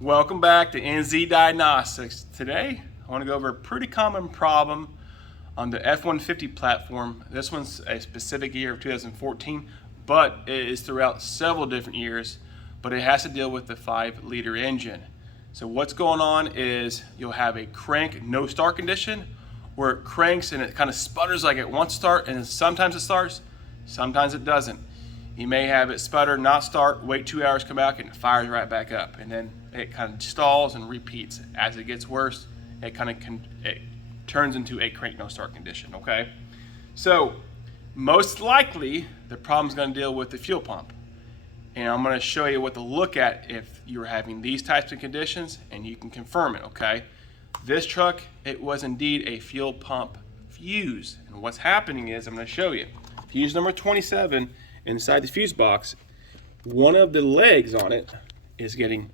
Welcome back to NZ Diagnostics. Today, I want to go over a pretty common problem on the F-150 platform. This one's a specific year of 2014, but it is throughout several different years, but it has to deal with the 5-liter engine. So what's going on is you'll have a crank no start condition where it cranks and it kind of sputters like it wants to start, and sometimes it starts, sometimes it doesn't. You may have it sputter, not start, wait 2 hours, come back, and it fires right back up. And then it kind of stalls and repeats. As it gets worse, it turns into a crank no start condition, okay? So most likely, the problem's gonna deal with the fuel pump. And I'm gonna show you what to look at if you're having these types of conditions, and you can confirm it, okay? This truck, it was indeed a fuel pump fuse. And what's happening is, I'm gonna show you. Fuse number 27, inside the fuse box, one of the legs on it is getting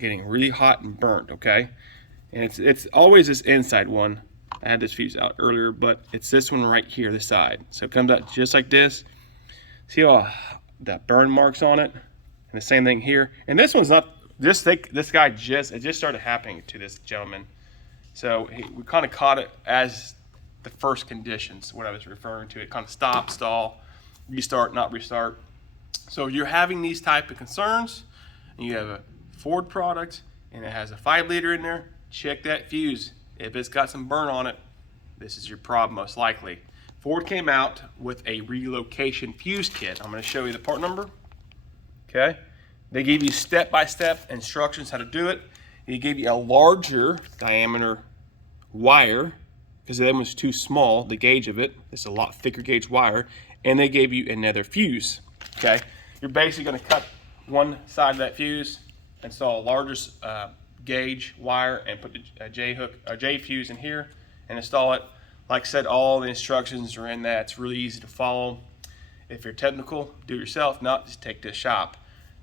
really hot and burnt, okay? And it's always this inside one. I had this fuse out earlier, but it's this one right here, this side. So it comes out just like this. See all the burn marks on it? And the same thing here. And this one's not, this guy it just started happening to this gentleman. So we kind of caught it as the first conditions, what I was referring to. It kind of stop, stall, restart, not restart. So if you're having these type of concerns, and you have a Ford product and it has a 5-liter in there, check that fuse. If it's got some burn on it, this is your problem most likely. Ford came out with a relocation fuse kit. I'm going to show you the part number. Okay, they gave you step-by-step instructions how to do it. They gave you a larger diameter wire because that was too small, the gauge of it. It's a lot thicker gauge wire. And they gave you another fuse. Okay, you're basically going to cut one side of that fuse, install a larger gauge wire, and put a J fuse in here and install it. Like I said, all the instructions are in that. It's really easy to follow. If you're technical, do it yourself. Not, just take to a shop.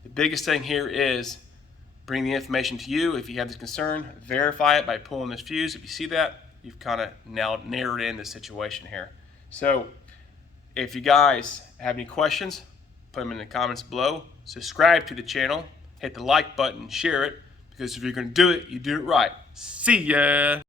The biggest thing here is bring the information to you. If you have this concern, verify it by pulling this fuse. If you see that, you've kind of now narrowed in the situation here. So if you guys have any questions, put them in the comments below. Subscribe to the channel, hit the like button, share it, because if you're going to do it, you do it right. See ya!